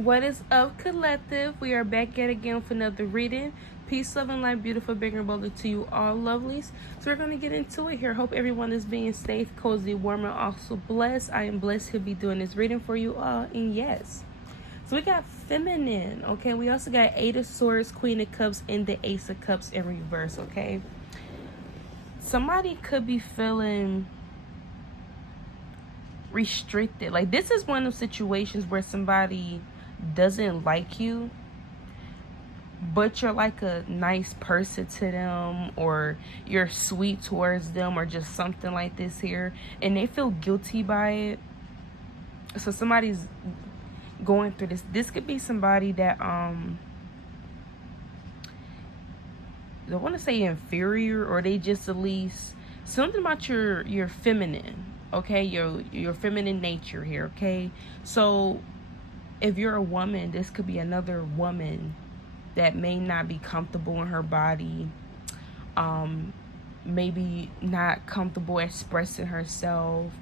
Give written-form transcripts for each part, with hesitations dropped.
What is up, collective? We are back yet again with another reading. Peace, love, and light, beautiful, big and bold to you all, lovelies. So we're going to get into it here. Hope everyone is being safe, cozy, warm, and also blessed. I am blessed to be doing this reading for you all. And yes, so we got feminine, okay? We also got Eight of Swords, Queen of Cups, and the Ace of Cups in reverse, okay? Somebody could be feeling restricted. Like, this is one of those situations where somebody doesn't like you, but you're like a nice person to them, or you're sweet towards them, or just something like this here, and they feel guilty by it. So somebody's going through this could be somebody that I don't want to say inferior, or they just at least something about your feminine, okay, your feminine nature here, okay? So if you're a woman, this could be another woman that may not be comfortable in her body, maybe not comfortable expressing herself.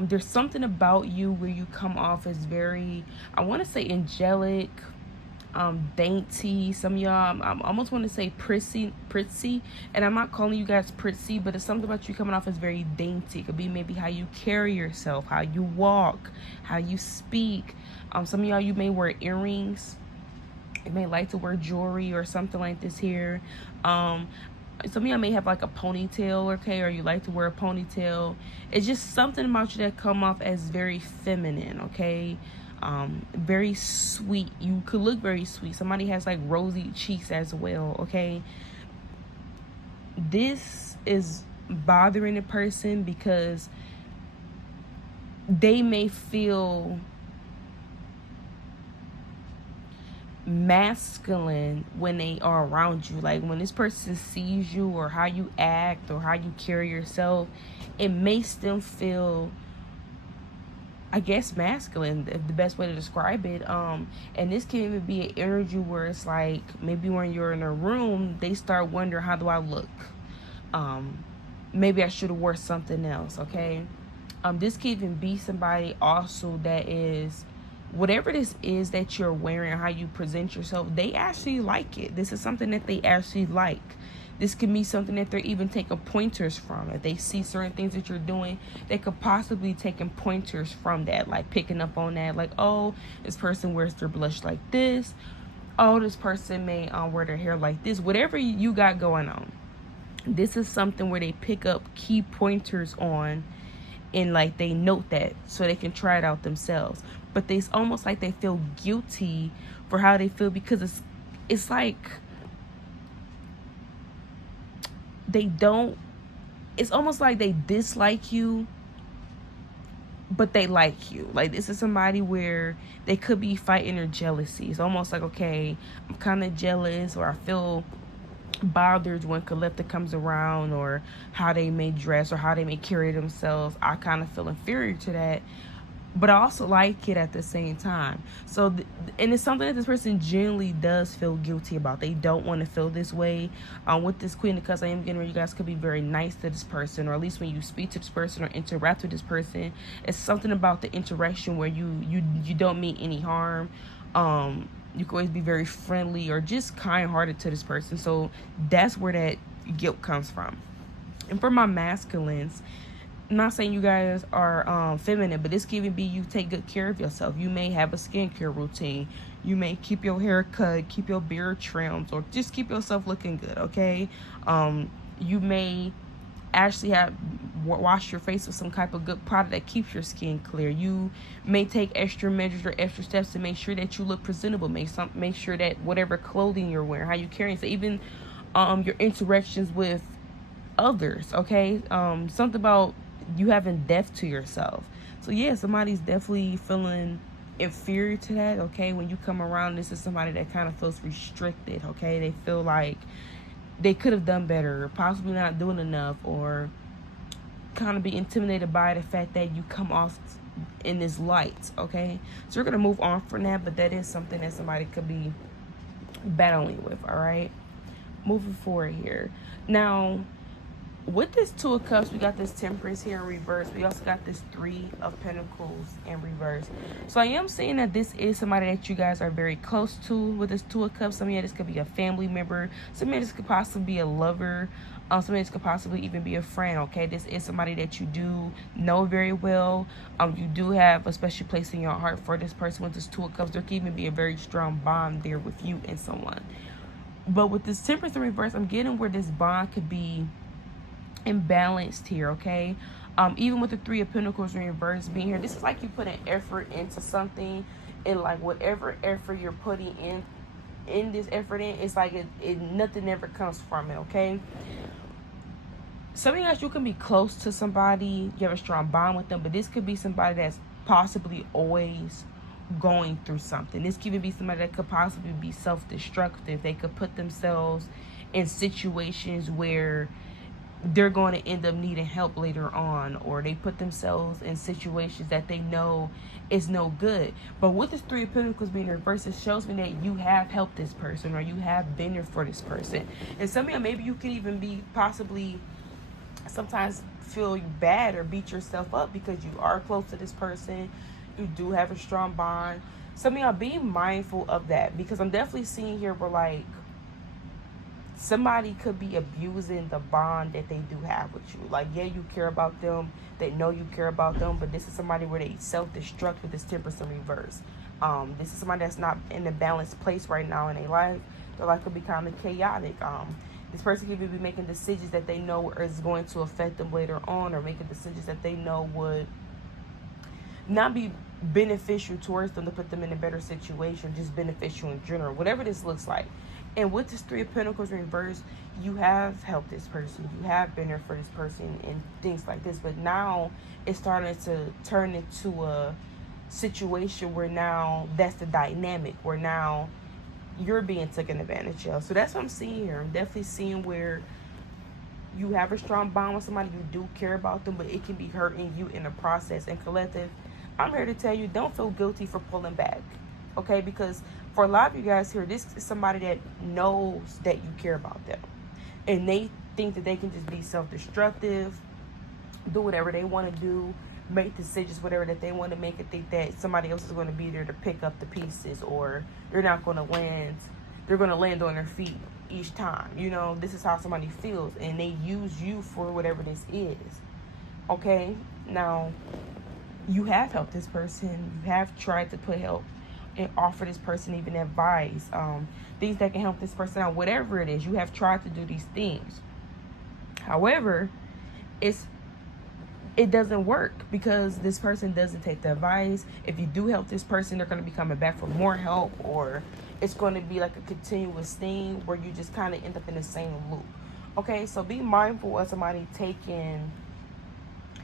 There's something about you where you come off as very, I want to say angelic, dainty. Some of y'all, I almost want to say prissy, and I'm not calling you guys prissy, but it's something about you coming off as very dainty. It could be maybe how you carry yourself, how you walk, how you speak. Some of y'all, you may wear earrings, you may like to wear jewelry or something like this here. Some of y'all may have like a ponytail, okay, or you like to wear a ponytail. It's just something about you that come off as very feminine, okay? Very sweet. You could look very sweet. Somebody has like rosy cheeks as well, okay? This is bothering a person because they may feel masculine when they are around you. Like when this person sees you, or how you act, or how you carry yourself, it makes them feel, I guess, masculine, the best way to describe it. And this can even be an energy where it's like, maybe when you're in a room, they start wondering, how do I look? Maybe I should have wore something else, okay? This can even be somebody also that is, whatever this is that you're wearing, how you present yourself, they actually like it. This is something that they actually like. This could be something that they're even taking pointers from. If they see certain things that you're doing, they could possibly taking pointers from that, like picking up on that, like, oh, this person wears their blush like this. Oh, this person may wear their hair like this. Whatever you got going on, this is something where they pick up key pointers on, and like they note that so they can try it out themselves. But it's almost like they feel guilty for how they feel, because it's like they don't, it's almost like they dislike you, but they like you. Like, this is somebody where they could be fighting their jealousy. It's almost like, okay, I'm kind of jealous, or I feel bothered when collector comes around, or how they may dress, or how they may carry themselves. I kind of feel inferior to that, but I also like it at the same time. So and it's something that this person generally does feel guilty about. They don't want to feel this way. With this Queen of Cups, I am getting where you guys could be very nice to this person, or at least when you speak to this person or interact with this person, it's something about the interaction where you don't mean any harm. You can always be very friendly or just kind-hearted to this person. So that's where that guilt comes from. And for my masculines, I'm not saying you guys are feminine, but this can even be you take good care of yourself. You may have a skincare routine. You may keep your hair cut, keep your beard trimmed, or just keep yourself looking good, okay? You may actually have wash your face with some type of good product that keeps your skin clear. You may take extra measures or extra steps to make sure that you look presentable. Make sure that whatever clothing you're wearing, how you carry, so even your interactions with others, okay? Something about you having depth to yourself. So yeah, somebody's definitely feeling inferior to that, okay? When you come around, this is somebody that kind of feels restricted, okay? They feel like they could have done better, or possibly not doing enough, or kind of be intimidated by the fact that you come off in this light, okay? So we're going to move on from that, but that is something that somebody could be battling with, all right? Moving forward here. Now, with this Two of Cups, we got this Temperance here in reverse. We also got this Three of Pentacles in reverse. So I am saying that this is somebody that you guys are very close to with this Two of Cups. Some of you, this could be a family member. Some of you, this could possibly be a lover. Some of this could possibly even be a friend, okay? This is somebody that you do know very well. You do have a special place in your heart for this person with this Two of Cups. There could even be a very strong bond there with you and someone. But with this Temperance in reverse, I'm getting where this bond could be imbalanced here, okay? Even with the Three of Pentacles in reverse being here, this is like you put an effort into something, and like whatever effort you're putting in this effort it's like it nothing ever comes from it, okay? Some of you guys, you can be close to somebody, you have a strong bond with them, but this could be somebody that's possibly always going through something. This could even be somebody that could possibly be self-destructive. They could put themselves in situations where they're going to end up needing help later on, or they put themselves in situations that they know is no good. But with this Three of Pentacles being reversed, it shows me that you have helped this person, or you have been there for this person. And some of you, maybe you can even be possibly sometimes feel bad or beat yourself up because you are close to this person. You do have a strong bond. Some of y'all, be mindful of that, because I'm definitely seeing here where like somebody could be abusing the bond that they do have with you. Like, yeah, you care about them. They know you care about them. But this is somebody where they self-destruct with this Temperance in reverse. This is somebody that's not in a balanced place right now in their life. Their life could be kind of chaotic. This person could be making decisions that they know is going to affect them later on, or making decisions that they know would not be beneficial towards them to put them in a better situation, just beneficial in general, whatever this looks like. And with this Three of Pentacles in reverse, you have helped this person. You have been there for this person and things like this. But now it's starting to turn into a situation where now that's the dynamic, where now you're being taken advantage of. So that's what I'm seeing here. I'm definitely seeing where you have a strong bond with somebody. You do care about them, but it can be hurting you in the process. And collective, I'm here to tell you, don't feel guilty for pulling back, okay? Because for a lot of you guys here, this is somebody that knows that you care about them. And they think that they can just be self-destructive, do whatever they want to do, make decisions, whatever that they want to make, and think that somebody else is going to be there to pick up the pieces, or they're not going to land. They're going to land on their feet each time. You know, this is how somebody feels. And they use you for whatever this is. Okay? Now, you have helped this person. You have tried to put help and offer this person even advice, things that can help this person out, whatever it is. You have tried to do these things. However, it doesn't work because this person doesn't take the advice. If you do help this person, they're going to be coming back for more help, or it's going to be like a continuous thing where you just kind of end up in the same loop. Okay, so be mindful of somebody taking,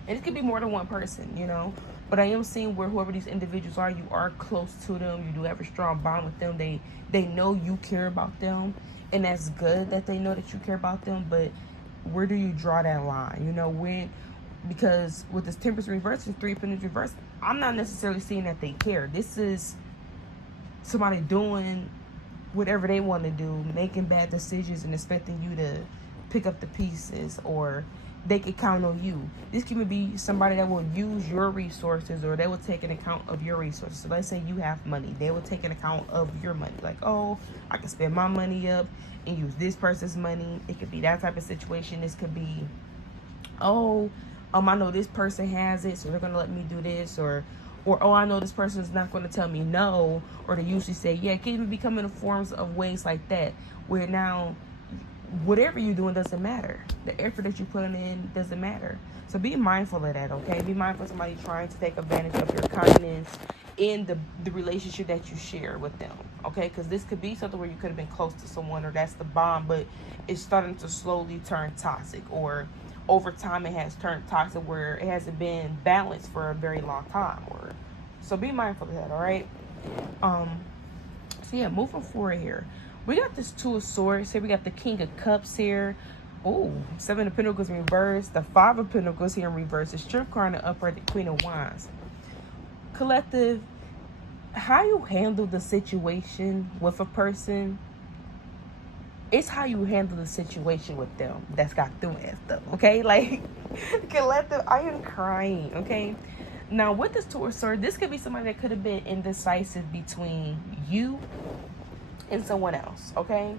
and it could be more than one person, you know. But I am seeing where whoever these individuals are, you are close to them. You do have a strong bond with them. They know you care about them. And that's good that they know that you care about them. But where do you draw that line? You know, when, because with this Temperance reverse and Three of Pentacles reverse, I'm not necessarily seeing that they care. This is somebody doing whatever they want to do, making bad decisions and expecting you to pick up the pieces, or they could count on you. This can be somebody that will use your resources, or they will take an account of your resources. So let's say you have money. They will take an account of your money. Like, oh, I can spend my money up and use this person's money. It could be that type of situation. This could be, oh, I know this person has it, so they're going to let me do this. Or, oh, I know this person is not going to tell me no. Or they usually say, yeah. It can even become in the forms of ways like that, where now whatever you're doing doesn't matter. The effort that you put in doesn't matter. So be mindful of that, okay? Be mindful of somebody trying to take advantage of your kindness in the relationship that you share with them, okay? Because this could be something where you could have been close to someone, or that's the bond, but it's starting to slowly turn toxic, or over time it has turned toxic where it hasn't been balanced for a very long time. Or so be mindful of that, all right? So yeah, moving forward here. We got this Two of Swords here. We got the King of Cups here. Oh, Seven of Pentacles in reverse. The Five of Pentacles here in reverse. The Strength card in the upright. The Queen of Wands. Collective, how you handle the situation with a person It's how you handle the situation with them that's got them effed up, okay? Like, collective, I am crying, okay? Now, with this Two of Swords, this could be somebody that could have been indecisive between you and someone else, okay?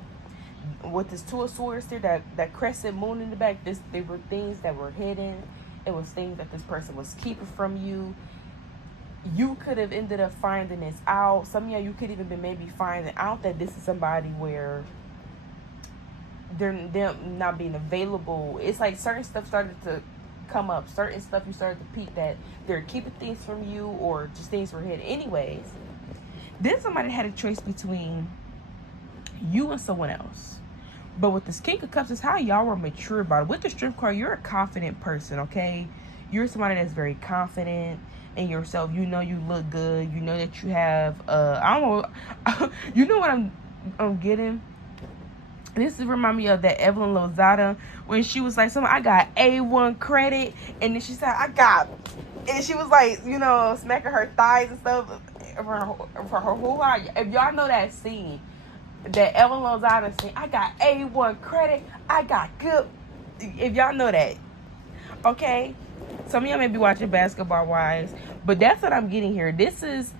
With this Two of Swords there, that crescent moon in the back, they were things that were hidden. It was things that this person was keeping from you. You could have ended up finding this out. Some of you could even be maybe finding out that this is somebody where they're not being available. It's like certain stuff started to come up. Certain stuff you started to peep that they're keeping things from you, or just things were hidden. Anyways, then somebody had a choice between you and someone else. But with this King of Cups, is how y'all were mature about it. With the Strength card, you're a confident person, okay? You're somebody that's very confident in yourself. You know you look good. You know that you have, I don't know, you know what I'm getting? This remind me of that Evelyn Lozada when she was like, I got A1 credit. And then she said, and she was like, you know, smacking her thighs and stuff for her whole life. If y'all know that scene, that Evelyn Lozada scene, I got A1 credit, I got good. If y'all know that, okay? Some of y'all may be watching Basketball Wives, but that's what I'm getting here. This is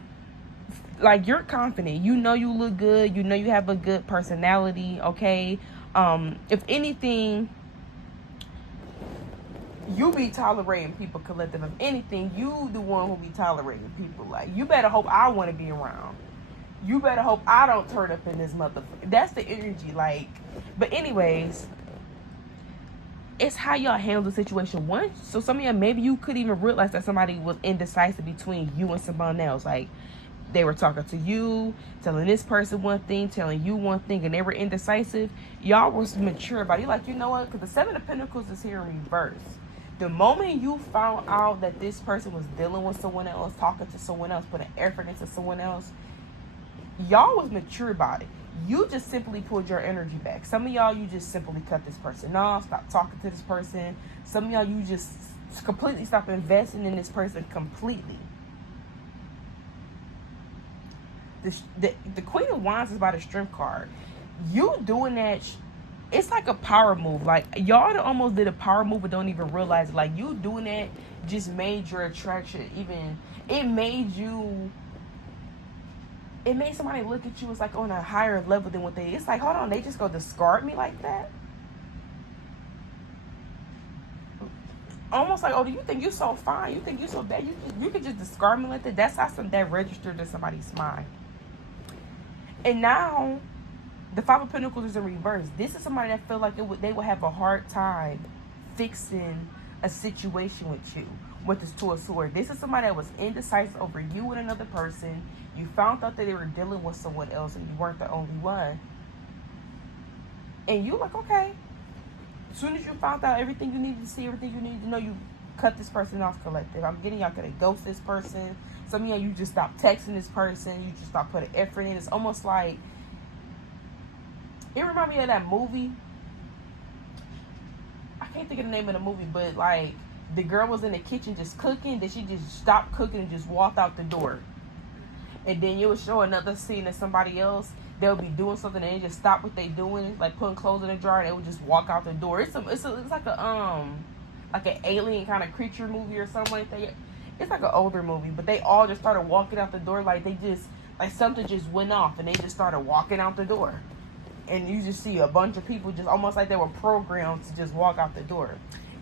like, you're confident. You know you look good. You know you have a good personality, okay? If anything, you be tolerating people, collective. If anything, you the one who be tolerating people. Like, you better hope I want to be around. You better hope I don't turn up in this motherfucker. That's the energy, like. But anyways, it's how y'all handle the situation. Once, so some of y'all, maybe you could even realize that somebody was indecisive between you and someone else. Like, they were talking to you, telling this person one thing, telling you one thing, and they were indecisive. Y'all was mature about it. You're like, you know what? Because the Seven of Pentacles is here in reverse. The moment you found out that this person was dealing with someone else, talking to someone else, putting effort into someone else, y'all was mature about it. You just simply pulled your energy back. Some of y'all, you just simply cut this person off, stop talking to this person. Some of y'all, you just completely stop investing in this person completely. The Queen of Wands is by the Strength card. You doing that, it's like a power move. Like, y'all almost did a power move but don't even realize it. Like, you doing that just made your attraction even, it made somebody look at you as like on a higher level than what they, it's like, hold on, they just go discard me like that? Almost like, oh, do you think you're so fine? You think you're so bad? You could just discard me like that? That's how that registered in somebody's mind. And now, the Five of Pentacles is in reverse. This is somebody that feel like they would have a hard time fixing a situation with you. With this Two of Swords, this is somebody that was indecisive over you and another person. You found out that they were dealing with someone else and you weren't the only one. And you like, okay. As soon as you found out everything you needed to see, everything you needed to know, you cut this person off, collective. I'm getting y'all gonna ghost this person. Some of y'all, you just stop texting this person. You just stop putting effort in. It's almost like, it reminds me of that movie. I can't think of the name of the movie, but like, the girl was in the kitchen just cooking, then she just stopped cooking and just walked out the door. And then you would show another scene of somebody else. They'll be doing something and they just stop what they doing, like putting clothes in the dryer, and they would just walk out the door. It's like an alien kind of creature movie or something like that. It's like an older movie, but they all just started walking out the door like something just went off and they just started walking out the door. And you just see a bunch of people just almost like they were programmed to just walk out the door.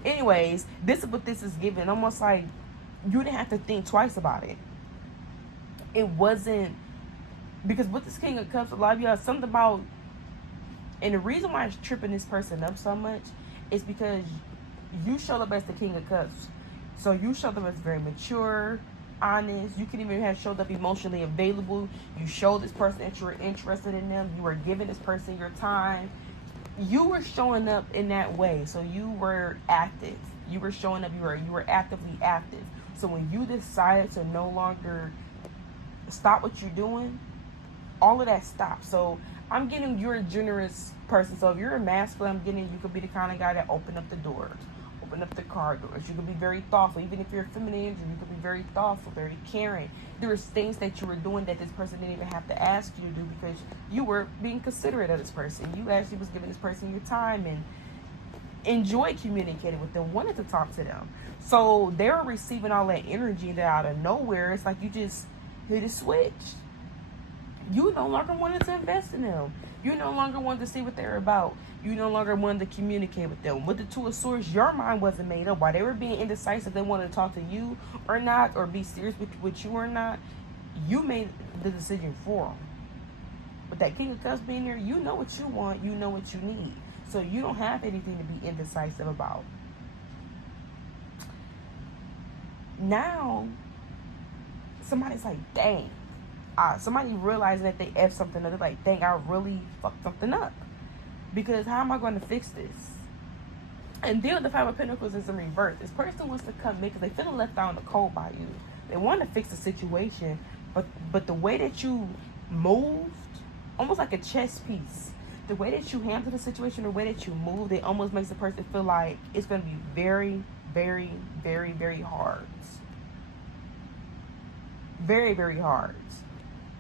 Anyways, this is what this is giving. Almost like you didn't have to think twice about it. It wasn't, because with this King of Cups, a lot of y'all, something about, and the reason why it's tripping this person up so much is because you showed up as the King of Cups. So you showed up as very mature, honest. You could even have showed up emotionally available. You showed this person that you were interested in them. You were giving this person your time. You were showing up in that way. So you were active. You were showing up. You were actively active. So when you decided to no longer stop what you're doing, all of that stops. So I'm getting, you're a generous person. So if you're a masculine, I'm getting, you could be the kind of guy that open up the door, open up the car doors. You could be very thoughtful. Even if you're a feminine energy, you could be very thoughtful, very caring. There was things that you were doing that this person didn't even have to ask you to do because you were being considerate of this person. You actually was giving this person your time and enjoyed communicating with them, wanted to talk to them. So they're receiving all that energy that out of nowhere, it's like you just hit a switch. You no longer wanted to invest in them. You no longer wanted to see what they're about. You no longer wanted to communicate with them. With the Two of Swords, your mind wasn't made up. While they were being indecisive, they wanted to talk to you or not, or be serious with you or not, you made the decision for them. With that King of Cups being there, you know what you want, you know what you need. So you don't have anything to be indecisive about. Now, somebody's like, dang. Somebody realizing that they F something up. They're like, dang, I really fucked something up. Because how am I going to fix this? And then the Five of Pentacles is in reverse. This person wants to come in because they feel left out in the cold by you. They want to fix the situation, but the way that you moved, almost like a chess piece, the way that you handle the situation, the way that you move, it almost makes the person feel like it's going to be very, very, very, very hard. Very, very hard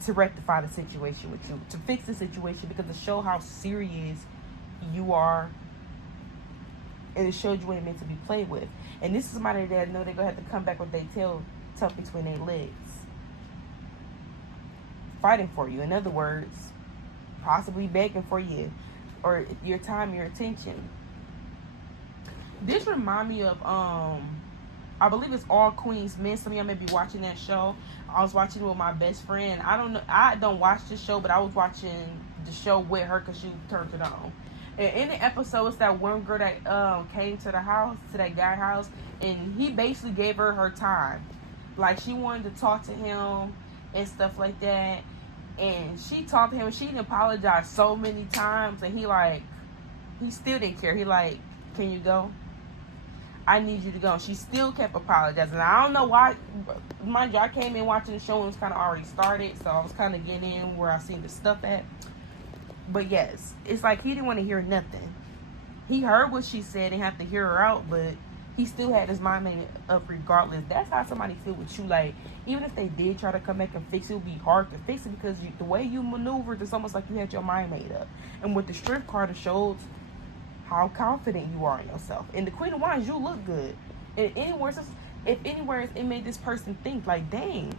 to rectify the situation with you, to fix the situation, because to show how serious you are, and it showed you what it meant to be played with. And this is somebody that know they're going to have to come back with their tail tucked between their legs. Fighting for you. In other words, possibly begging for you, or your time, your attention. This remind me of, I believe it's All Queens Men. Some of y'all may be watching that show. I was watching it with my best friend. I don't watch the show, but I was watching the show with her because she turned it on. And in the episode, it's that one girl that came to the house, to that guy's house, and he basically gave her time. Like, she wanted to talk to him and stuff like that. And she talked to him, and she didn't apologize so many times, and he still didn't care. He like, can you go? I need you to go. And she still kept apologizing. I don't know why. Mind you, I came in watching the show and it was kind of already started, so I was kind of getting in where I seen the stuff at. But yes, it's like he didn't want to hear nothing. He heard what she said and have to hear her out, but he still had his mind made up regardless. That's how somebody feel with you. Like, even if they did try to come back and fix it, it would be hard to fix it because the way you maneuvered, it's almost like you had your mind made up. And with the Strength card, it shows how confident you are in yourself. And the Queen of Wands, you look good. And if anywhere it made this person think like, dang,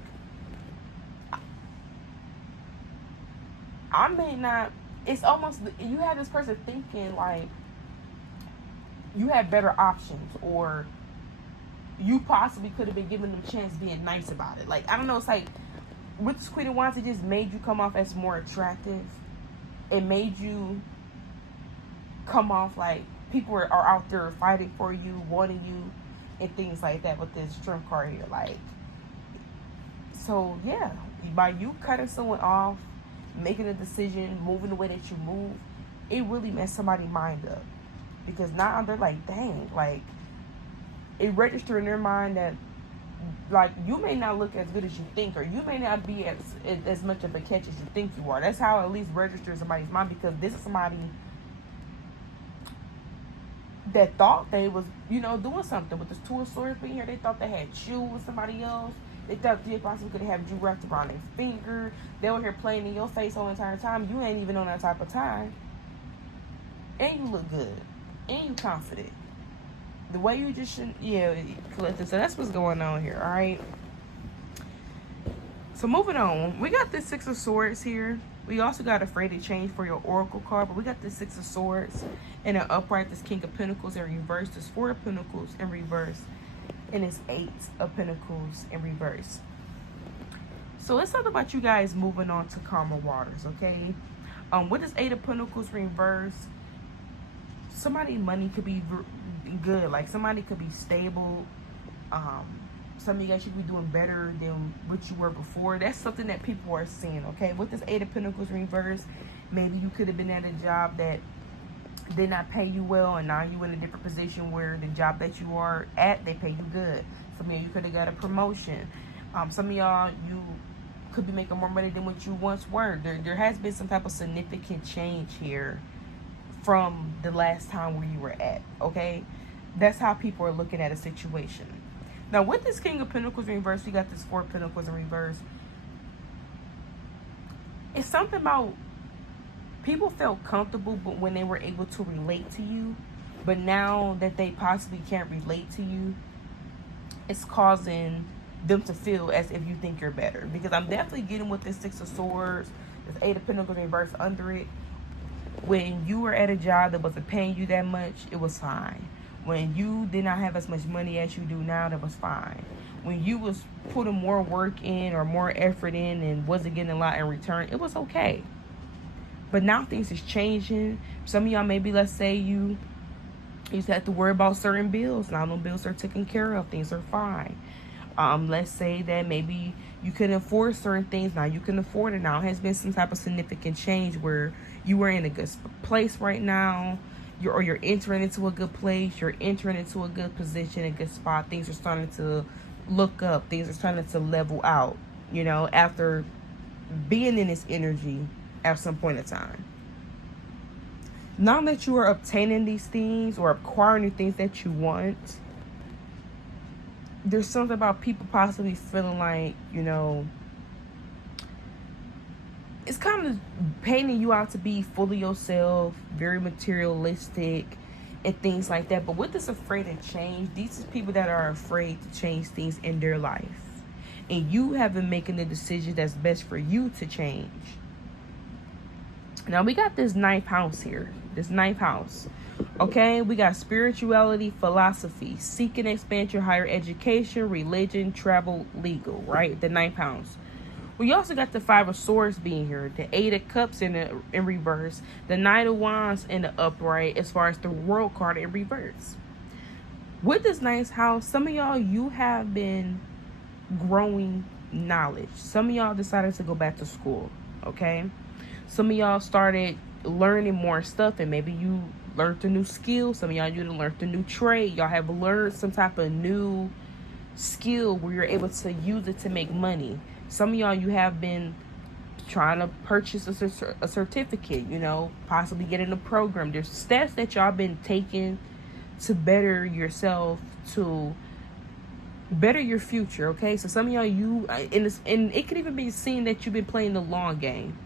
I may not. It's almost, you have this person thinking like you had better options, or you possibly could have been giving them a chance being nice about it. Like, I don't know, it's like with this Queen of Wands, it just made you come off as more attractive. It made you come off like people are out there fighting for you, wanting you, and things like that with this Strength card here. Like, so yeah, by you cutting someone off, making a decision, moving the way that you move, it really messed somebody's mind up. Because now they're like, dang, like, it registered in their mind that, like, you may not look as good as you think, or you may not be as much of a catch as you think you are. That's how it at least registers somebody's mind, because this is somebody that thought they was, doing something. With this Two of Swords being here, they thought they had you with somebody else. They thought they possibly could have you wrapped around their finger. They were here playing in your face all the entire time. You ain't even on that type of time. And you look good. And you confident. The way you just shouldn't, listen, so that's what's going on here, alright? So moving on. We got this Six of Swords here. We also got Afraid to Change for your Oracle card, but we got this Six of Swords and an upright, this King of Pentacles in reverse, this Four of Pentacles in reverse, and it's Eight of Pentacles in reverse. So let's talk about you guys moving on to calmer waters, okay? With this Eight of Pentacles reverse, somebody's money could be good. Like, somebody could be stable. Some of you guys should be doing better than what you were before. That's something that people are seeing, okay? With this Eight of Pentacles reverse, maybe you could have been at a job that did not pay you well, and now you're in a different position where the job that you are at, they pay you good. Some of you could have got a promotion. Some of y'all, you could be making more money than what you once were. There has been some type of significant change here from the last time where you were at, okay? That's how people are looking at a situation. Now, with this King of Pentacles in reverse, we got this Four of Pentacles in reverse. It's something about people felt comfortable but when they were able to relate to you. But now that they possibly can't relate to you, it's causing them to feel as if you think you're better. Because I'm definitely getting with this Six of Swords, this Eight of Pentacles in reverse under it. When you were at a job that wasn't paying you that much, it was fine. When you did not have as much money as you do now, that was fine. When you was putting more work in or more effort in and wasn't getting a lot in return, it was okay. But now things is changing. Some of y'all maybe, let's say you used to have to worry about certain bills. Now those bills are taken care of. Things are fine. Let's say that maybe you couldn't afford certain things. Now you can afford it. Now it has been some type of significant change where you were in a good place right now. You're entering into a good place. You're entering into a good position, a good spot. Things are starting to look up. Things are starting to level out, you know, after being in this energy at some point in time. Now that you are obtaining these things or acquiring the things that you want, there's something about people possibly feeling like, you know, it's kind of painting you out to be fully yourself, very materialistic and things like that. But with this afraid of change, these are people that are afraid to change things in their life. And you have been making the decision that's best for you to change. Now we got this 9th house here. This 9th house. Okay, we got spirituality, philosophy, seek and expand your higher education, religion, travel, legal, right? The 9th house. We also got the 5 of Swords being here, the 8 of Cups in reverse, the 9 of Wands in the upright, as far as the World card in reverse. With this 9th house, some of y'all, you have been growing knowledge. Some of y'all decided to go back to school, okay? Some of y'all started learning more stuff, and maybe you learned a new skill. Some of y'all, you done learned a new trade. Y'all have learned some type of new skill where you're able to use it to make money. Some of y'all, you have been trying to purchase a certificate, you know, possibly getting a program. There's steps that y'all been taking to better yourself, to better your future, okay? So some of y'all, and it could even be seen that you've been playing the long game.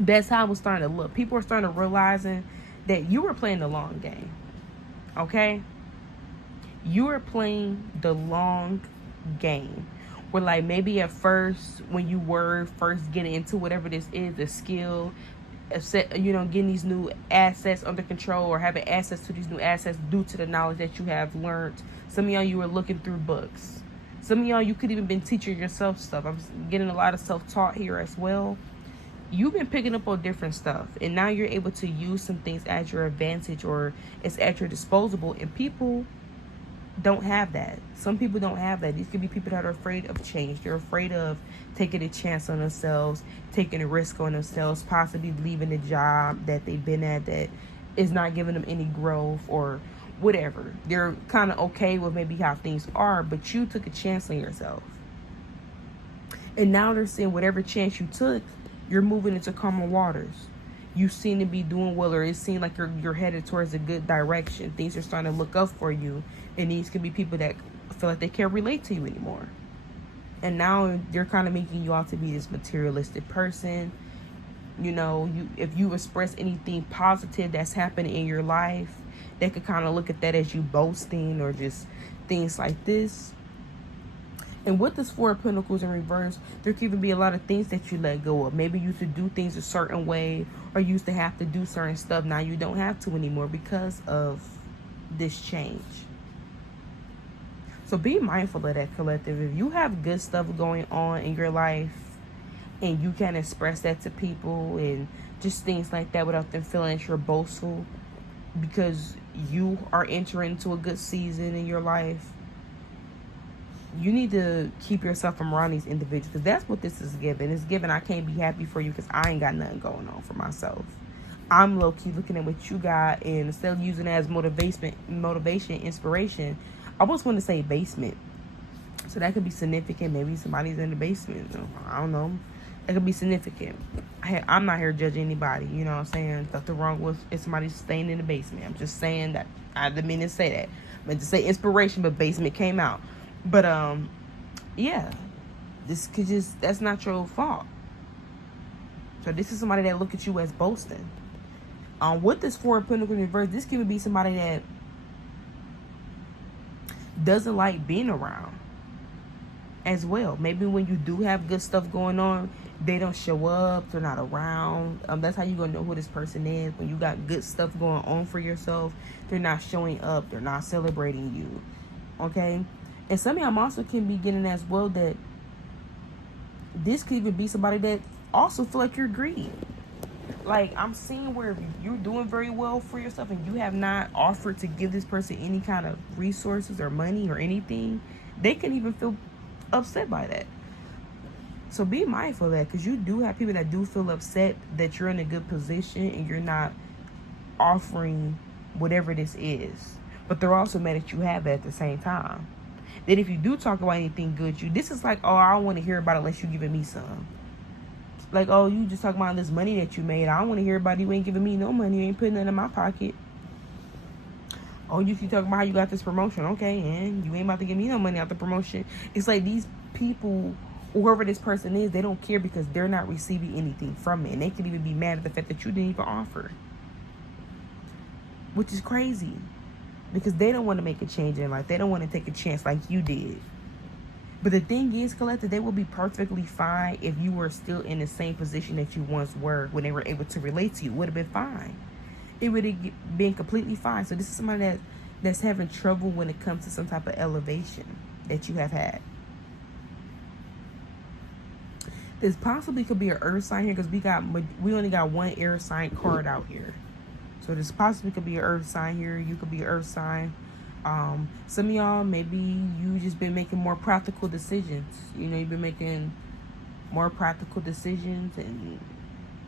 That's how it was starting to look. People are starting to realizing that you were playing the long game, okay? You were playing the long game. Where like maybe at first, when you were first getting into whatever this is, the skill, you know, getting these new assets under control or having access to these new assets due to the knowledge that you have learned. Some of y'all, you were looking through books. Some of y'all, you could even been teaching yourself stuff. I'm getting a lot of self-taught here as well. You've been picking up on different stuff, and now you're able to use some things at your advantage, or it's at your disposal, and people don't have that. Some people don't have that. These could be people that are afraid of change. They're afraid of taking a chance on themselves, taking a risk on themselves, possibly leaving a job that they've been at that is not giving them any growth or whatever. They're kind of okay with maybe how things are, but you took a chance on yourself. And now they're saying whatever chance you took, you're moving into calmer waters. You seem to be doing well, or it seems like you're headed towards a good direction. Things are starting to look up for you. And these could be people that feel like they can't relate to you anymore. And now they're kind of making you out to be this materialistic person. You know, if you express anything positive that's happening in your life, they could kind of look at that as you boasting or just things like this. And with this 4 of Pentacles in reverse, there could even be a lot of things that you let go of. Maybe you used to do things a certain way, or you used to have to do certain stuff. Now you don't have to anymore because of this change. So be mindful of that, collective. If you have good stuff going on in your life and you can express that to people and just things like that without them feeling that you're boastful because you are entering into a good season in your life, you need to keep yourself from around these individuals, because that's what this is giving. It's giving I can't be happy for you because I ain't got nothing going on for myself. I'm low-key looking at what you got, and instead of using it as motivation, inspiration, I almost want to say basement. So that could be significant. Maybe somebody's in the basement. I don't know. That could be significant. I I'm not here to judge anybody, you know what I'm saying? Nothing wrong with if somebody's staying in the basement. I'm just saying that. I didn't mean to say that. I meant to say inspiration, but basement came out. But yeah, this could just, that's not your fault. So this is somebody that look at you as boasting. With this Four of Pentacles in reverse, this could be somebody that doesn't like being around as well. Maybe when you do have good stuff going on, they don't show up, they're not around. That's how you're gonna know who this person is. When you got good stuff going on for yourself, they're not showing up, they're not celebrating you. Okay? And some of y'all also can be getting as well that this could even be somebody that also feel like you're greedy. Like, I'm seeing where you're doing very well for yourself and you have not offered to give this person any kind of resources or money or anything, they can even feel upset by that. So be mindful of that, because you do have people that do feel upset that you're in a good position and you're not offering whatever this is. But they're also mad that you have it at the same time. Then if you do talk about anything good, this is like, oh, I don't want to hear about it unless you're giving me some. Like, oh, you just talking about this money that you made. I don't want to hear about it. You ain't giving me no money. You ain't putting nothing in my pocket. Oh, you keep talking about how you got this promotion. Okay, and you ain't about to give me no money out the promotion. It's like these people, whoever this person is, they don't care because they're not receiving anything from it. And they can even be mad at the fact that you didn't even offer. Which is crazy. Because they don't want to make a change in life. They don't want to take a chance like you did. But the thing is, Collective, they will be perfectly fine if you were still in the same position that you once were when they were able to relate to you. It would have been fine. It would have been completely fine. So this is somebody that's having trouble when it comes to some type of elevation that you have had. This possibly could be an earth sign here because we only got one air sign card out here. So this possibly could be an earth sign here. You could be an earth sign. Some of y'all, maybe you just been making more practical decisions. You know, you've been making more practical decisions and,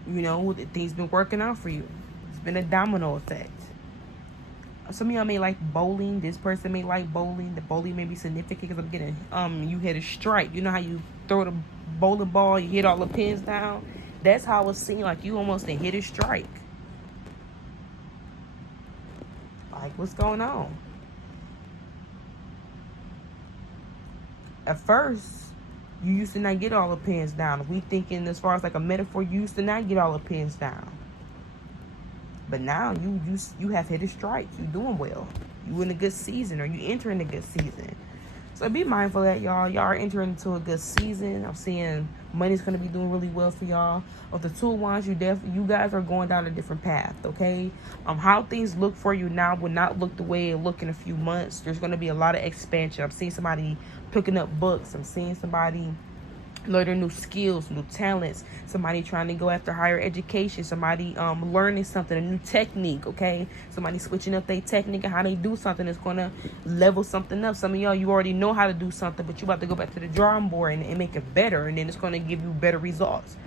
you know, things been working out for you. It's been a domino effect. Some of y'all may like bowling. This person may like bowling. The bowling may be significant because I'm getting, you hit a strike. You know how you throw the bowling ball, you hit all the pins down? That's how it seemed like you almost done hit a strike. Like, what's going on? At first, you used to not get all the pins down. If we thinking as far as like a metaphor, you used to not get all the pins down. But now you have hit a strike. You're doing well. You in a good season, or you entering a good season. So be mindful of that, y'all. Y'all are entering into a good season. I'm seeing money's gonna be doing really well for y'all. Of the Two of Wands, you guys are going down a different path, okay? How things look for you now will not look the way it look in a few months. There's gonna be a lot of expansion. I'm seeing somebody picking up books. I'm seeing somebody learning new skills, new talents, somebody trying to go after higher education, somebody learning something, a new technique, okay? Somebody switching up their technique and how they do something is going to level something up. Some of y'all, you already know how to do something, but you about to go back to the drawing board and make it better, and then it's going to give you better results.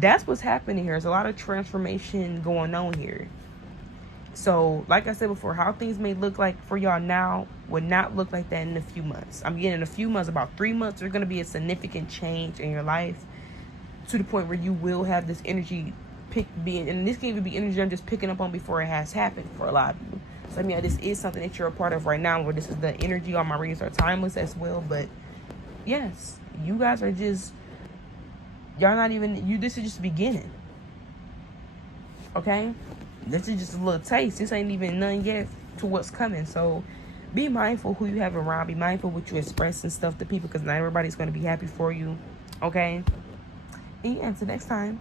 That's what's happening here. There's a lot of transformation going on here. So, like I said before, how things may look like for y'all now would not look like that in a few months. I'm getting in a few months, about 3 months, there's going to be a significant change in your life to the point where you will have this energy and this can even be energy I'm just picking up on before it has happened for a lot of you. So, I mean, this is something that you're a part of right now, where this is the energy. All my readings are timeless as well. But, yes, you guys are just, y'all not even, this is just the beginning. Okay? This is just a little taste. This ain't even none yet to what's coming. So be mindful who you have around. Be mindful what you express and stuff to people, because not everybody's going to be happy for you. Okay? And yeah, until next time.